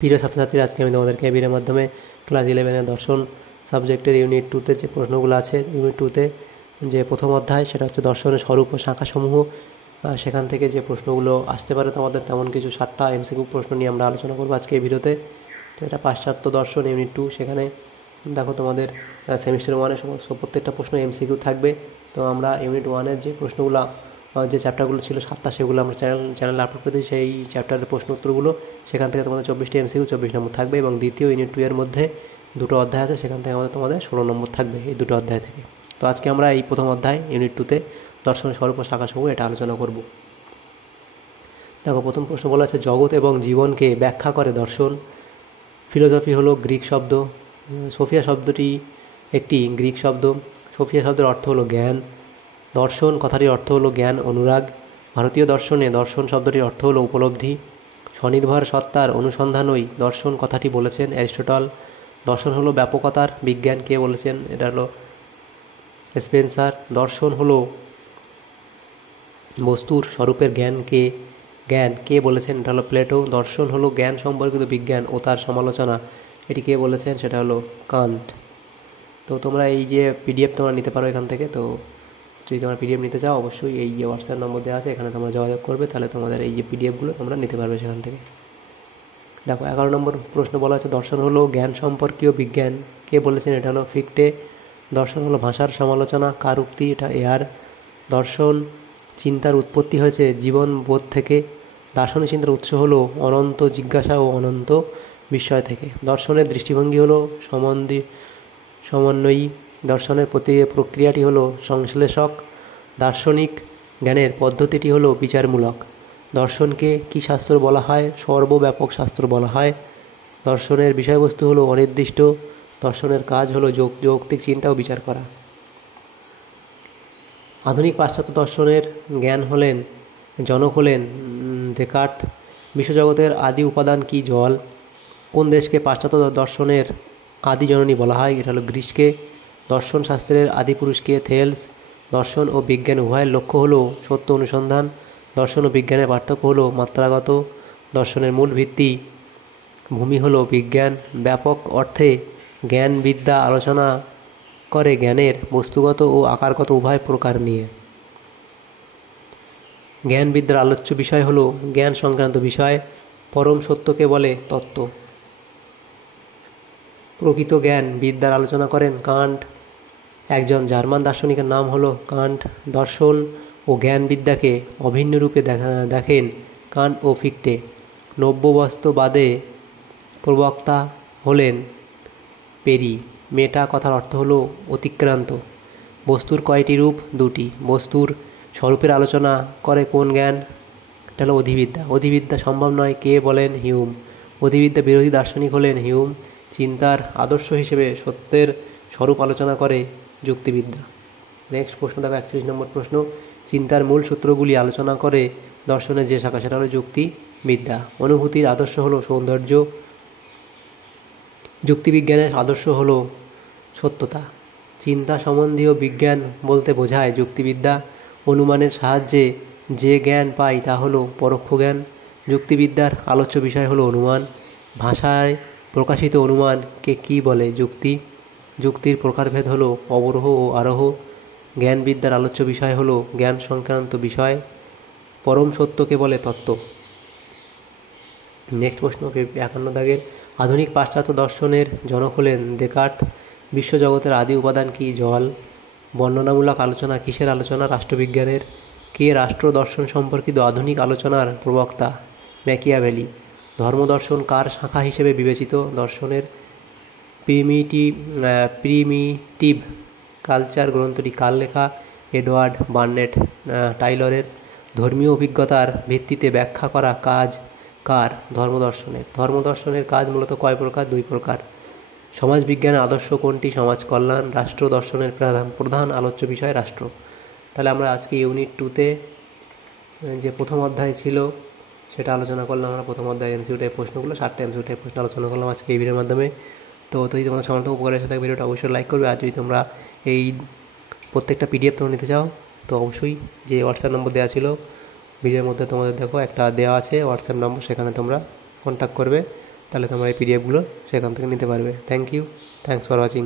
প্রিয় ছাত্রছাত্রীরা, আজকে আমি তোমাদেরকে এই ভিডিওর মাধ্যমে ক্লাস 11-এর দর্শন সাবজেক্টের ইউনিট 2-তে যে প্রশ্নগুলো আছে, ইউনিট 2-তে যে প্রথম অধ্যায় সেটা হচ্ছে দর্শনের স্বরূপ ও শাখাসমূহ। সেখান থেকে যে প্রশ্নগুলো আসতে পারে তোমাদের, তেমন কিছু 7টা এমসিকিউ প্রশ্ন নিয়ে আমরা আলোচনা করবো আজকে এই ভিডিওতে। তো এটা পাশ্চাত্য দর্শন ইউনিট 2। সেখানে দেখো তোমাদের সেমিস্টার 1-এর সমস্ত প্রত্যেকটা প্রশ্ন এমসিকিউ থাকবে। তো আমরা ইউনিট 1-এর যে প্রশ্নগুলো, যে চ্যাপ্টারগুলো ছিল 7টা, সেগুলো আমরা চ্যানেলে আপলোড করে দিই। সেই চ্যাপ্টারের প্রশ্ন উত্তরগুলো সেখান থেকে তোমাদের 24টি এমসিকিউ 24 নম্বর থাকবে, এবং দ্বিতীয় ইউনিট 2-এর মধ্যে দুটো অধ্যায় আছে, সেখান থেকে তোমাদের 16 নম্বর থাকবে এই দুটো অধ্যায় থেকে। তো আজকে আমরা এই প্রথম অধ্যায় ইউনিট 2-তে দর্শনের স্বরূপ ও শাখাসমূহ এটা আলোচনা করব। দেখো, প্রথম প্রশ্ন বলা আছে, জগৎ এবং জীবনকে ব্যাখ্যা করে দর্শন। ফিলোসফি হলো গ্রিক শব্দ। সোফিয়া শব্দটি একটি গ্রিক শব্দ। সোফিয়া শব্দের অর্থ হলো জ্ঞান। দর্শন কথাটির অর্থ হলো জ্ঞান, অনুরাগ। ভারতীয় দর্শনে দর্শন শব্দটির অর্থ হলো উপলব্ধি। স্বনির্ভর সত্তার অনুসন্ধানই দর্শন কথাটি বলেছেন অ্যারিস্টটল। দর্শন হলো ব্যাপকতার বিজ্ঞান, কে বলেছেন? এটা হলো স্পেন্সার। দর্শন হলো বস্তুর স্বরূপের জ্ঞান, কে বলেছেন? এটা হলো প্লেটো। দর্শন হলো জ্ঞান সম্পর্কিত বিজ্ঞান ও তার সমালোচনা, এটি কে বলেছেন? সেটা হলো কান্ট। তো তোমরা এই যে পিডিএফ তোমরা নিতে পারো এখান থেকে। তো যদি তোমরা পিডিএফ নিতে চাও, অবশ্যই এই যে হোয়াটসঅ্যাপ নম্বর দেওয়া আছে, এখানে তোমরা যোগাযোগ করবে, তাহলে তোমাদের এই যে পিডিএফগুলো তোমরা নিতে পারবে সেখান থেকে। দেখো, 11 নম্বর প্রশ্ন বলা আছে, দর্শন হলো জ্ঞান সম্পর্কীয় বিজ্ঞান, কে বলেছেন? এটা হলো ফিক্টে। দর্শন হলো ভাষার সমালোচনা, কার উক্তি? এটা এয়ার। দর্শন চিন্তার উৎপত্তি হয়েছে জীবন বোধ থেকে। দার্শনিক চিন্তার উৎস হলো অনন্ত জিজ্ঞাসা ও অনন্ত বিস্ময় থেকে। দর্শনের দৃষ্টিভঙ্গি হলো সমন্বয়ী। দর্শনের প্রক্রিয়াটি হলো সংশ্লেষক। দার্শনিক জ্ঞানের পদ্ধতিটি হলো বিচারমূলক। দর্শনকে কি শাস্ত্র বলা হয়? সর্বব্যাপক শাস্ত্র বলা হয়। দর্শনের বিষয়বস্তু হলো অনির্দিষ্ট। দর্শনের কাজ হলো যৌক্তিক চিন্তা ও বিচার করা। আধুনিক পাশ্চাত্য দর্শনের জনক হলেন দেকার্ত। বিশ্বজগতের আদি উপাদান কি? জল। কোন দেশকে পাশ্চাত্য দর্শনের আদি জননী বলা হয়? এটা হলো গ্রিসকে। দর্শন শাস্ত্রের আদি পুরুষকে? থেলস। দর্শন ও বিজ্ঞান উভয়ের লক্ষ্য হলো সত্য অনুসন্ধান। দর্শন ও বিজ্ঞানের পার্থক্য হলো মাত্রাগত। দর্শনের মূল ভিত্তি ভূমি হলো বিজ্ঞান। ব্যাপক অর্থে জ্ঞান বিদ্যা আলোচনা করে জ্ঞানের বস্তুগত ও আকারগত উভয় প্রকার নিয়ে। জ্ঞান বিদ্যার আলোচ্য বিষয় হলো জ্ঞান সংক্রান্ত বিষয়। পরম সত্যকে বলে তত্ত্ব। প্রকৃত জ্ঞান বিদ্যার আলোচনা করেন কান্ট। একজন জার্মান দার্শনিকের নাম হলো কান্ট। দর্শন ও জ্ঞান বিদ্যাকে অভিন্ন রূপে দেখেন কান্ট ও ফিক্টে। নব্যবস্তুবাদে প্রবক্তা হলেন পেরি। মেটা কথার অর্থ হলো অতিক্রান্ত। বস্তুর কয়টি রূপ? দুটি। বস্তুর স্বরূপের আলোচনা করে কোন জ্ঞান? এটা হলো অধিবিদ্যা। অধিবিদ্যা সম্ভব নয়, কে বলেন? হিউম। অধিবিদ্যা বিরোধী দার্শনিক হলেন হিউম। চিন্তার আদর্শ হিসেবে সত্যের স্বরূপ আলোচনা করে যুক্তিবিদ্যা। নেক্সট প্রশ্ন দেখো, 41 নম্বর প্রশ্ন, চিন্তার মূল সূত্রগুলি আলোচনা করে দর্শনের যে শাখা, সেটা হলো যুক্তিবিদ্যা। অনুভূতির আদর্শ হলো সৌন্দর্য। যুক্তিবিজ্ঞানের আদর্শ হলো সত্যতা। চিন্তা সম্বন্ধীয় বিজ্ঞান বলতে বোঝায় যুক্তিবিদ্যা। অনুমানের সাহায্যে যে জ্ঞান পাই তা হলো পরোক্ষ জ্ঞান। যুক্তিবিদ্যার আলোচ্য বিষয় হলো অনুমান। ভাষায় প্রকাশিত অনুমানকে কি বলে? যুক্তি। যুক্তির প্রকারভেদ হলো অবরোহ ও আরোহ। জ্ঞানবিদ্যার আলোচ্য বিষয় হলো জ্ঞান সংক্রান্ত বিষয়। পরম সত্যকে বলে তত্ত্ব। নেক্সট প্রশ্ন, 51 দাগের, আধুনিক পাশ্চাত্য দর্শনের জনক হলেন দেকার্ত। বিশ্বজগতের আদি উপাদান কি? জল। বর্ণনামূলক আলোচনা কিসের আলোচনা? রাষ্ট্রবিজ্ঞানের। কে রাষ্ট্র দর্শন সম্পর্কিত আধুনিক আলোচনার প্রবক্তা? ম্যাকিয়াভেলি। ধর্মদর্শন কার শাখা হিসেবে বিবেচিত? দর্শনের। প্রিমিটিভ কালচার গ্রন্থটি কার লেখা? এডওয়ার্ড বার্নেট টাইলরের। ধর্মীয় অভিজ্ঞতার ভিত্তিতে ব্যাখ্যা করা কাজ কার? ধর্মদর্শনের। ধর্মদর্শনের কাজ মূলত কয় প্রকার? 2 প্রকার। সমাজবিজ্ঞানের আদর্শ কোনটি? সমাজ কল্যাণ। রাষ্ট্র দর্শনের প্রধান আলোচ্য বিষয় রাষ্ট্র। তাহলে আমরা আজকে ইউনিট 2-তে যে প্রথম অধ্যায় ছিল সেটা আলোচনা করলাম। আমরা প্রথম অধ্যায় এমসিকিউ টাইপ প্রশ্নগুলো 7টা এমসিকিউ টাইপ প্রশ্ন আলোচনা করলাম আজকে এই ভিডিওর মাধ্যমে। তো যদি তোমাদের সাধারণত উপকারের সাথে ভিডিওটা অবশ্যই লাইক করবে। আর যদি তোমরা এই প্রত্যেকটা পিডিএফ তোমরা নিতে চাও, তো অবশ্যই যে হোয়াটসঅ্যাপ নম্বর দেওয়া ছিল ভিডিওর মধ্যে, তোমাদের দেখো একটা দেওয়া আছে হোয়াটসঅ্যাপ নম্বর, সেখানে তোমরা কন্ট্যাক্ট করবে। তাহলে তোমরা এই পিডিএফগুলো সেখান থেকে নিতে পারবে। Thank you, thanks for watching.